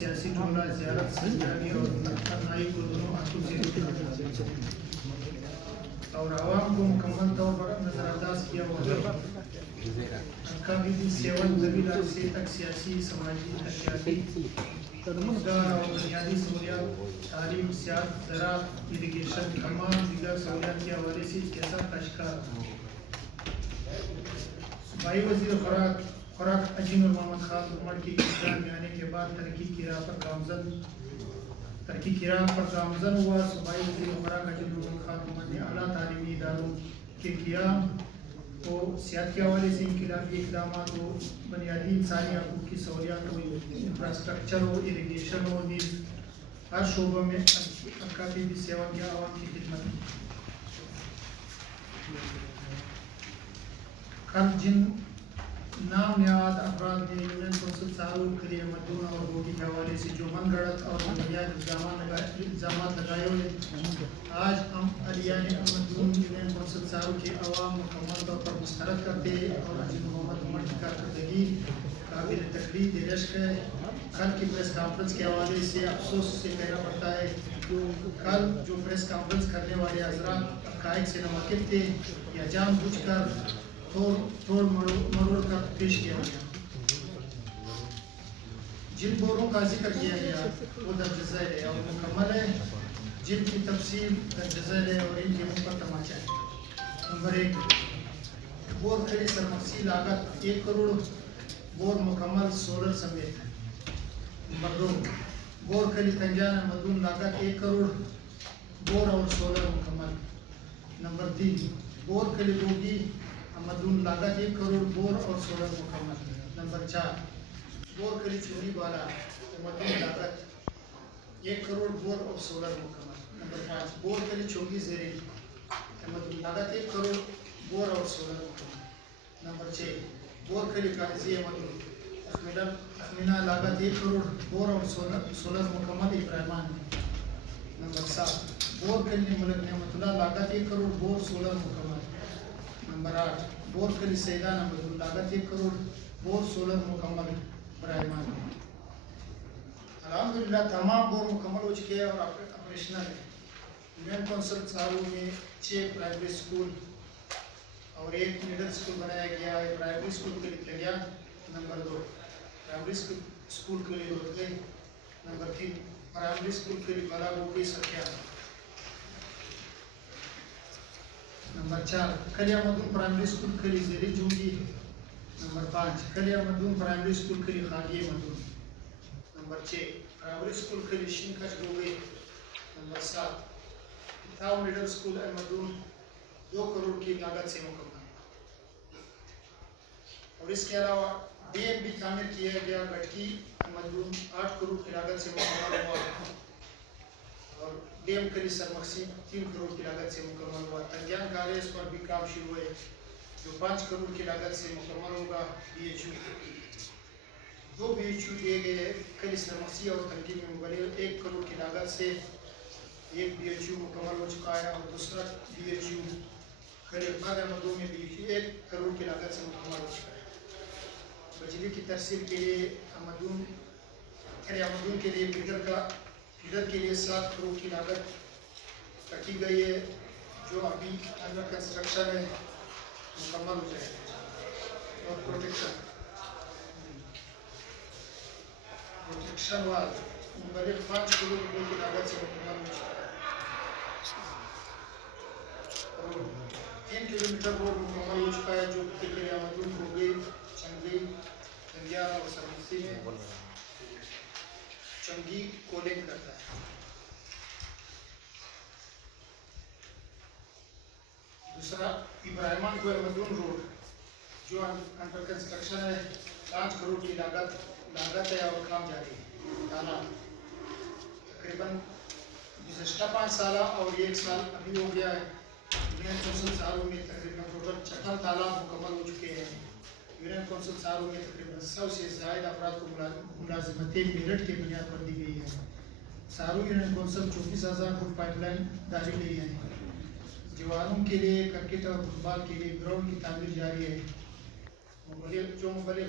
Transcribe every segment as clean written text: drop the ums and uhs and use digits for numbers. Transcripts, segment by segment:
سیاسی ٹولہ زیارت سنجانی اور نائی کو دونوں ہاتھوں سے اور عوام کو مکمل طور پر نظر انداز کیا ہوا ہے۔ کبھی سیون طویل عرصے تک سیاسی سماجی ترقیاتی روزگار اور بنیادی سہولیات تعلیم صحت زراعت اریگیشن تمام دیگر سہولیات کے حوالے سے کیسا اشکار صوبائی وزیر خوراک عجین اور محمد خان عمر کی اقتدار میں آنے کے بعد ترقی کی راہ پر گامزن ہوا۔ صوبائی وزیر خوراک عجین اور محمد خان عمر نے اعلیٰ تعلیمی اداروں کے قیام کو صحت کے حوالے سے انقلابی اقدامات و بنیادی انسانی حقوق کی سہولیات و انفراسٹرکچر و اریگیشن و نیز ہر شعبوں میں اکابر سیوا کے عوام کی خدمت کی۔ کل جن نام نہاد افراد نے یونین کونسل سہارنپور کے لیے مدون اور روٹی کے حوالے سے جو من گھڑت اور بنیاد الزامات لگائے ہوئے، آج ہم اہلیان مدون یونین کونسل سہارنپور کے عوام مکمل طور پر مسترد کرتے ہیں اور عجین محمد عمر کی کارکردگی قابل تقلید رشک ہے۔ کل کی پریس کانفرنس کے حوالے سے افسوس سے کہنا پڑتا ہے کل جو پریس کانفرنس کرنے والے حضرات حقائق سے ناواقف تھے یا جان بوجھ کر توڑ مروڑ کر پیش کیا گیا۔ جن بوروں کا ذکر کیا گیا وہ درج ذیل ہے اور مکمل ہے، جن کی تفصیل درج ذیل ہے اور ان کے منہ پر تماچا ہے۔ نمبر 1، بور کھلی سرمسی لاگت 1 کروڑ، بور مکمل سولر سمیت۔ نمبر 2، بور کھلی تنجانہ مدون لاگت 1 کروڑ، بور اور سولر مکمل۔ نمبر 3، بور کھلی دوگی مدون لاگت 1 کروڑ، بور اور سولر مکمل۔ نمبر 4، بور کھلی چوری بالا مدون لاگت 1 کروڑ، بور اور سولر مکمل۔ نمبر 5، بور کھلی چوگی زیرے مدون لاگت 1 کروڑ، بور اور سولر مکمل۔ نمبر 6، بور کھلی کاغذی مدون اخمینہ لاگت 1 کروڑ، بور اور سولر مکمل ابراہیمان۔ نمبر 7، بور کھلی ملک نعمت اللہ لاگت 1 کروڑ، بور سولر مکمل۔ نمبر 8، بور کھلی سیدانہ مدون لاگت 1 کروڑ، بور سولر مکمل ابراہیمان۔ الحمدللہ تمام بور مکمل ہو چکے ہیں اور آپریشنل ہے۔ یونین کونسل سہارنپور میں 6 پرائمری اسکول اور 1 مڈل اسکول بنایا گیا ہے۔ پرائمری اسکول کے لیے تلیان۔ نمبر 2، پرائمری اسکول کے لیے روزگے۔ نمبر 3، پرائمری اسکول کے لیے بلا گوگی سکھیا۔ نمبر 4، کلیہ مدون پرائمری اسکول کے لیے زیری جونگی۔ نمبر 5، کلیہ مدون پرائمری اسکول کے لیے خاگی مدون۔ نمبر 6، پرائمری اسکول کے لیے شنکش گوگے۔ نمبر 7، اتھاو مڈل اسکول مدون 2 کروڑ کی لاگت سے مکمل۔ اور اس کے علاوہ ڈی ایم بھی تعمیر کیا گیا گٹکی مدون 8 کروڑ کی لاگت سے مکمل ہوا اور ڈی ایم کے لیے سرمکسی 3 کروڑ کی لاگت سے مکمل ہوا۔ تنجان کالج پر بھی کام شروع ہے جو 5 کروڑ کی لاگت سے مکمل ہوگا۔ B H U 2 B H U دیے گئے ہیں، کلی سرمسی اور تنقید میں مبلغ 1 کروڑ کی لاگت سے 1 بی ایچ یو مکمل ہو چکا ہے اور دوسرا بی ایچ یو کلی مدون میں بی ایچ یو 1 کروڑ کی لاگت سے مکمل ہو چکا ہے۔ بجلی کی ترسیل کے لیے مدون کے لیے فیڈر کے لیے 7 کروڑ کی لاگت رکھی گئی ہے جو ابھی انڈر کنسٹرکشن ہے، مکمل ہو جائے گا۔ اور پروٹیکشن وال مبلغ 5 کروڑ روپے کی لاگت سے مکمل ہو چکا ہے اور 3 کلومیٹر روڈ مکمل ہو چکا ہے جو کلیہ مدون گوگے چنگی تنجان اور سرمسی میں چنگی کو لنک کرتا ہے۔ دوسرا ابراہیمان کو مدون روڈ جو انڈر کنسٹرکشن ہے، 5 کروڑ کی لاگت ہے اور کام جاری ہے۔ تالاب تقریباً گزشتہ 5 سالہ اور 1 سال ابھی ہو گیا ہے۔ یونین کونسل سہارنپور میں تقریباً ٹوٹل 56 تالاب مکمل ہو چکے ہیں۔ یونین کونسل سہارنپور میں تقریباً 100 سے زائد افراد کو ملازمتیں میرٹ کے بنیاد پر دی گئی ہے۔ Saharanpur union council 24,000 foot pipeline ڈالی گئی ہے۔ جوانوں کے لیے کرکٹ اور فٹ بال کے لیے گراؤنڈ کی تعمیر جاری ہے جو مبلغ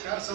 400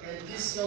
3500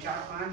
4-5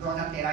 2013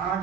8